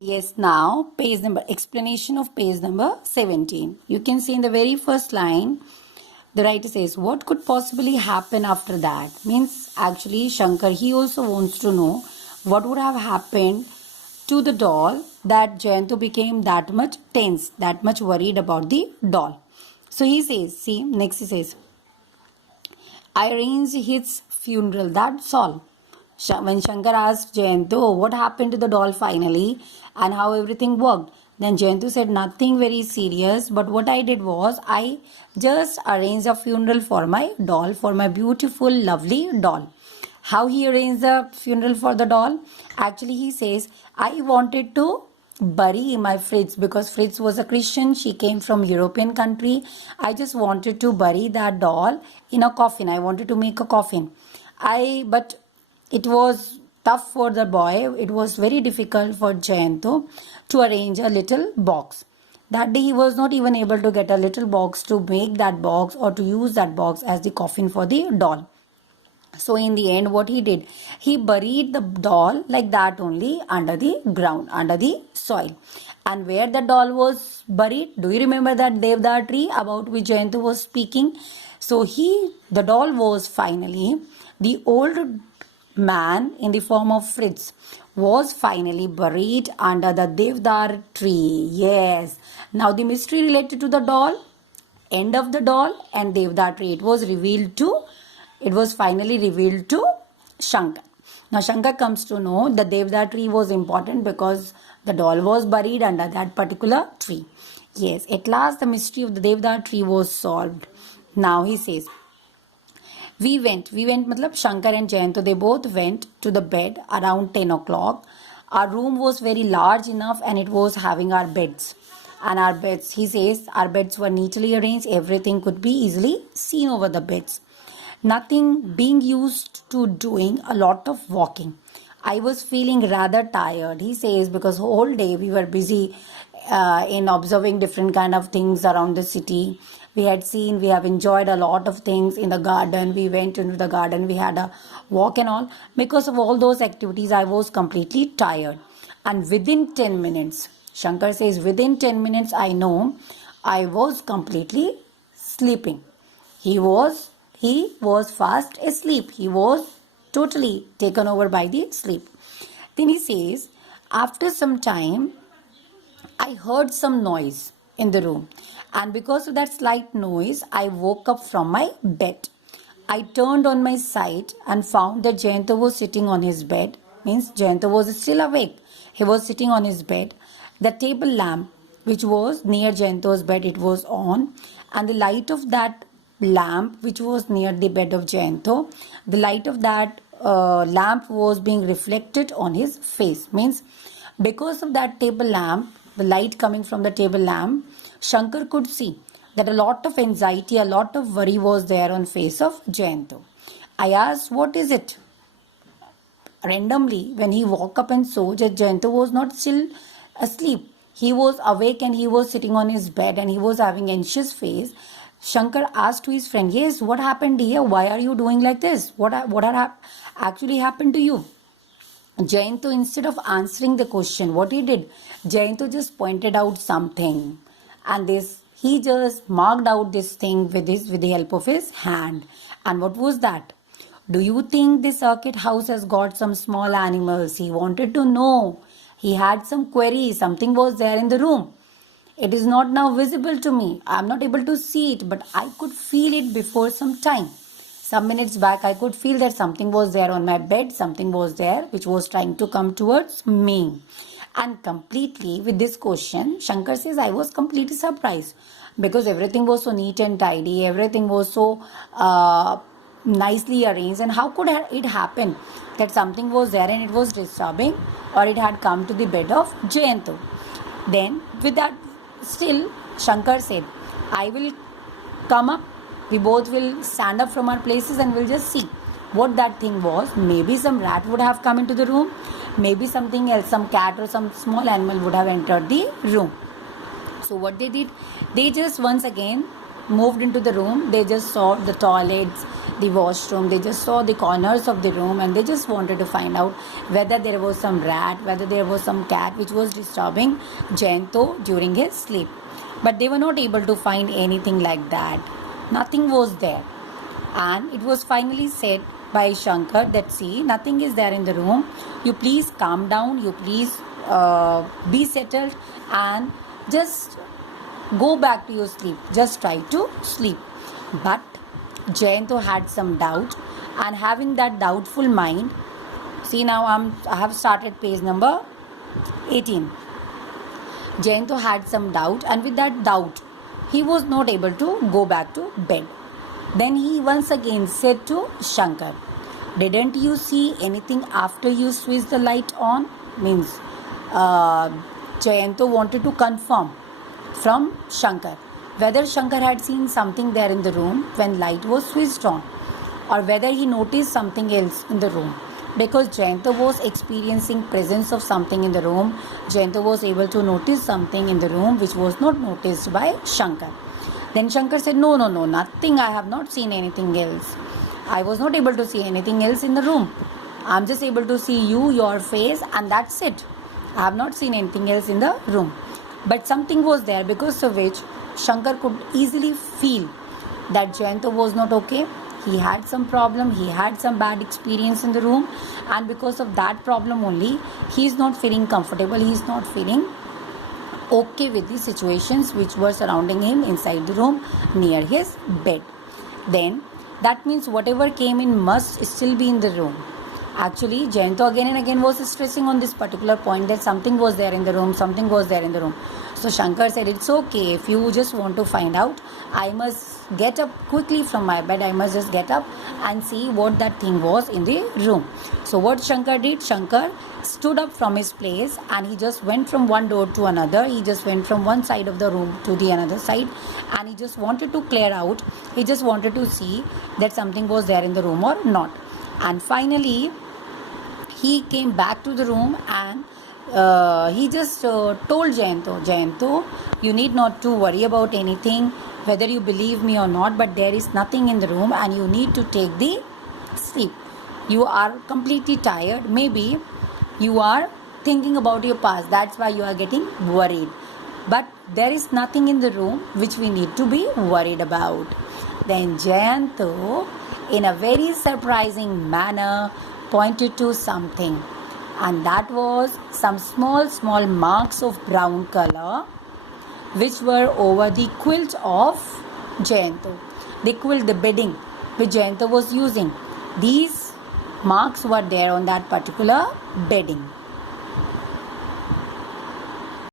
Yes, now page number explanation of page number 17. You can see in the very first line, the writer says, what could possibly happen after that? Means actually Shankar, he also wants to know what would have happened to the doll that Jayantu became that much tense, that much worried about the doll. So he says, see, next he says, I arranged his funeral, that's all. When Shankar asked Jayantu, "Oh, what happened to the doll finally and how everything worked?" Then Jayantu said, nothing very serious, but what I did was I just arranged a funeral for my doll, for my beautiful, lovely doll. How he arranged the funeral for the doll? Actually, he says, I wanted to bury my Fritz because Fritz was a Christian. She came from European country. I just wanted to bury that doll in a coffin. I wanted to make a coffin. But it was tough for the boy. It was very difficult for Jayantu to arrange a little box. That day he was not even able to get a little box to make that box or to use that box as the coffin for the doll. So in the end, what he did, he buried the doll like that only under the ground, under the soil. And where the doll was buried, do you remember that Devdar tree about which Jayantu was speaking? So the doll was finally, the old man in the form of Fritz was finally buried under the Devdar tree. Yes. Now the mystery related to the doll, end of the doll and Devdar tree, it was finally revealed to Shankar. Now Shankar comes to know the Devdar tree was important because the doll was buried under that particular tree. Yes, at last the mystery of the Devdar tree was solved. Now he says, we went, matlab Shankar and Jayantu, they both went to the bed around 10 o'clock. Our room was very large enough and it was having our beds. And our beds, he says, our beds were neatly arranged. Everything could be easily seen over the beds. Nothing being used to doing a lot of walking. I was feeling rather tired, he says, because whole day we were busy in observing different kind of things around the city. We have enjoyed a lot of things in the garden. We went into the garden, we had a walk and all. Because of all those activities, I was completely tired. And within 10 minutes, Shankar says, within 10 minutes, I know I was completely sleeping. He was fast asleep. He was totally taken over by the sleep. Then he says, after some time, I heard some noise in the room. And because of that slight noise, I woke up from my bed. I turned on my side and found that Jayantu was sitting on his bed. Means Jayantu was still awake. He was sitting on his bed. The table lamp, which was near Jayantu's bed, it was on. And the light of that lamp which was near the bed of Jayantu, the light of that lamp was being reflected on his face. Means because of that table lamp, the light coming from the table lamp, Shankar could see that a lot of anxiety, a lot of worry was there on face of Jayantu. I asked, what is it? Randomly, when he woke up and saw that Jayantu was not still asleep, he was awake and he was sitting on his bed and he was having anxious face. Shankar asked to his friend, yes, what happened here? Why are you doing like this? What had actually happened to you? Jayantu, instead of answering the question, what he did, Jayantu just pointed out something. And he just marked out this thing with the help of his hand. And what was that? Do you think this circuit house has got some small animals? He wanted to know. He had some queries. Something was there in the room. It is not now visible to me. I am not able to see it, but I could feel it before some time. Some minutes back, I could feel that something was there on my bed. Something was there which was trying to come towards me. And completely with this question, Shankar says, I was completely surprised because everything was so neat and tidy. Everything was so nicely arranged. And how could it happen that something was there and it was disturbing or it had come to the bed of Jayantu? Then with that, still Shankar said, I will come up. We both will stand up from our places and we'll just see what that thing was. Maybe some rat would have come into the room. Maybe something else, some cat or some small animal would have entered the room. So what they did, they just once again moved into the room. They just saw the toilets, the washroom, they just saw the corners of the room, and they just wanted to find out whether there was some rat, whether there was some cat which was disturbing Jayanto during his sleep. But they were not able to find anything like that. Nothing was there. And it was finally said by Shankar that, see, nothing is there in the room. You please calm down. You please be settled and just go back to your sleep. Just try to sleep. But Jayanto had some doubt, and having that doubtful mind, see, now I have started page number 18. Jayanto had some doubt, and with that doubt, he was not able to go back to bed. Then he once again said to Shankar, didn't you see anything after you switched the light on? Means Jayanto wanted to confirm from Shankar whether Shankar had seen something there in the room when light was switched on, or whether he noticed something else in the room. Because Jayanto was experiencing presence of something in the room, Jayanto was able to notice something in the room which was not noticed by Shankar. Then Shankar said, no, nothing. I have not seen anything else. I was not able to see anything else in the room. I'm just able to see you, your face, and that's it. I have not seen anything else in the room. But something was there, because of which Shankar could easily feel that Jayanto was not okay. He had some problem, he had some bad experience in the room, and because of that problem only, he is not feeling comfortable, he is not feeling okay with the situations which were surrounding him inside the room near his bed. Then that means whatever came in must still be in the room. Actually, Jayanto again and again was stressing on this particular point that something was there in the room, something was there in the room. So Shankar said, it's okay, if you just want to find out, I must get up quickly from my bed. I must just get up and see what that thing was in the room. So what Shankar did, Shankar stood up from his place, and he just went from one door to another. He just went from one side of the room to the another side, and he just wanted to clear out. He just wanted to see that something was there in the room or not. And finally, he came back to the room, and he just told Jayanto, you need not to worry about anything, whether you believe me or not, but there is nothing in the room, and you need to take the sleep. You are completely tired. Maybe you are thinking about your past. That's why you are getting worried. But there is nothing in the room which we need to be worried about. Then Jayanto, in a very surprising manner, pointed to something, and that was some small marks of brown color which were over the quilt of Jayanto. The quilt, the bedding which Jayanto was using, these marks were there on that particular bedding.